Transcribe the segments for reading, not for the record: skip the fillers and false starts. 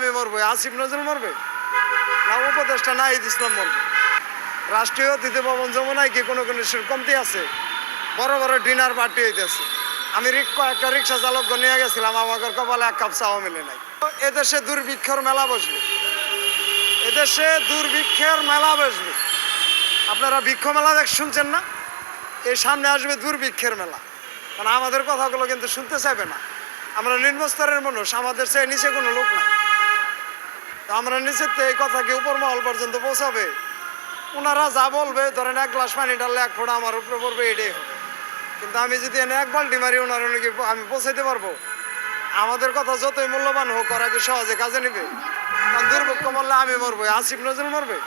আমি মরবো, আসিফ নজরুল মরবে না উপদেষ্টা নাহিদ ইসলাম মরবে? রাষ্ট্রীয় অতিথি ভবন যমুনায় কি কোনো কমতি আছে? বড় বড় ডিনার পার্টি হইতেছে। আমি একটা রিক্সা চালক নিয়ে গেছিলাম, আমাকে কপালে এক কাপ চাও মিলে নাই। এদেশে দুর্ভিক্ষের মেলা বসবে, এদেশে দুর্ভিক্ষের মেলা বসবে। আপনারা বৃক্ষ মেলা শুনছেন না? এই সামনে আসবে দুর্ভিক্ষের মেলা। কারণ আমাদের কথাগুলো কিন্তু শুনতে চাইবে না। আমরা নিম্নস্তরের মানুষ, আমাদের চেয়ে নিচে কোনো লোক নাই। আমরা নিচের থেকে এই কথা কি উপর মহল পর্যন্ত পৌঁছাবে? ওনারা যা বলবে, ধরেন এক গ্লাস পানি ঢাললে এক ফোঁটা আমার উপরে পড়বে, এটাই হবে। কিন্তু আমি যদি এনে এক বাল্টি মারি, ওনার কি আমি পৌঁছাইতে পারবো? আমাদের কথা যতই মূল্যবান হোক, ওরা কি সহজে কাজে নেবে? কারণ দুর্ভিক্ষ মরলে আমি মরবো, আসিফ নজরুল মরবে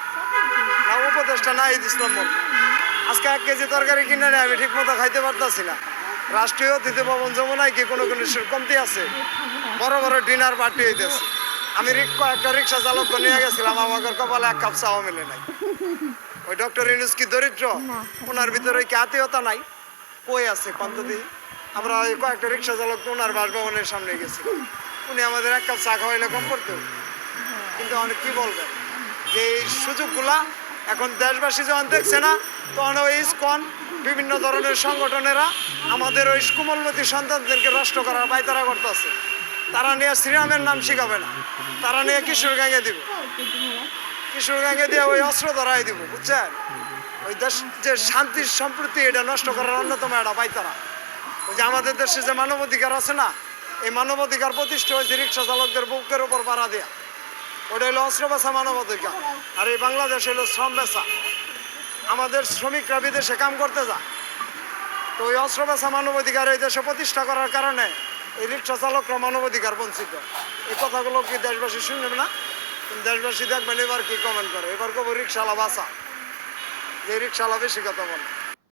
না উপদেষ্টা নাহিদ ইসলাম মরবে? আজকে 1 কেজি তরকারি কিনে নেই, আমি ঠিক মতো খাইতে পারতাছি না। রাষ্ট্রীয় অতিথি ভবন যমুনায় কি কোনো কমতি আছে? বড় বড় ডিনার পার্টি হইতেছে। আমি একটা রিক্সা চালক নিয়ে গেছিলাম, আমাকে কপালে এক কাপ চাও মিলে নাই। ওই ডক্টর ইউনূস কি দরিদ্র? ওনার ভিতরে কি আত্মীয়তা নাই? কই আছে পদ্ধতি? আমরা ওই কয়েকটা রিক্সা চালক ওনার বাসভবনের সামনে গেছিলাম, উনি আমাদের এক কাপ চা খাওয়াইলে কম করতো। কিন্তু অনেক কি বলবেন যে এই সুযোগগুলা এখন দেশবাসী যখন দেখছে না, তখন ওই ইসকন বিভিন্ন ধরনের সংগঠনেরা আমাদের ওই কোমলমতি সন্তানদেরকে নষ্ট করার পায়তারা করতেছে। তারা নিয়ে শ্রীরামের নাম শিখাবে না, তারা নিয়ে কিশোর গ্যাংয়ে দিব, কিশোর গ্যাংয়ে দিয়ে ওই অস্ত্র ধরাই দিব, বুঝছেন? ওই দেশ যে শান্তির সম্প্রীতি, এটা নষ্ট করার অন্যতম একটা পায়তারা। ওই যে আমাদের দেশে যে মানবাধিকার আছে না, এই মানবাধিকার প্রতিষ্ঠা হয়েছে রিক্সা চালকদের বুকের উপর পাড়া দেয়া। ওটা হলো অস্ত্র বেচা মানবাধিকার, আর এই বাংলাদেশ হলো শ্রম বেচা। আমাদের শ্রমিকরা বিদেশে কাম করতে যায়, তো ওই অস্ত্র বেচা মানবাধিকার এই দেশে প্রতিষ্ঠা করার কারণে এই রিক্সা চালকরা মানবাধিকার বঞ্চিত। এই কথাগুলো কি দেশবাসী শুনবে না? দেশবাসী দেখবেন এবার কি কমেন্ট করে, এবার কব রিক্সাওয়ালা বাঁচা, যে রিক্সাওয়ালা বেশি কথা বলে।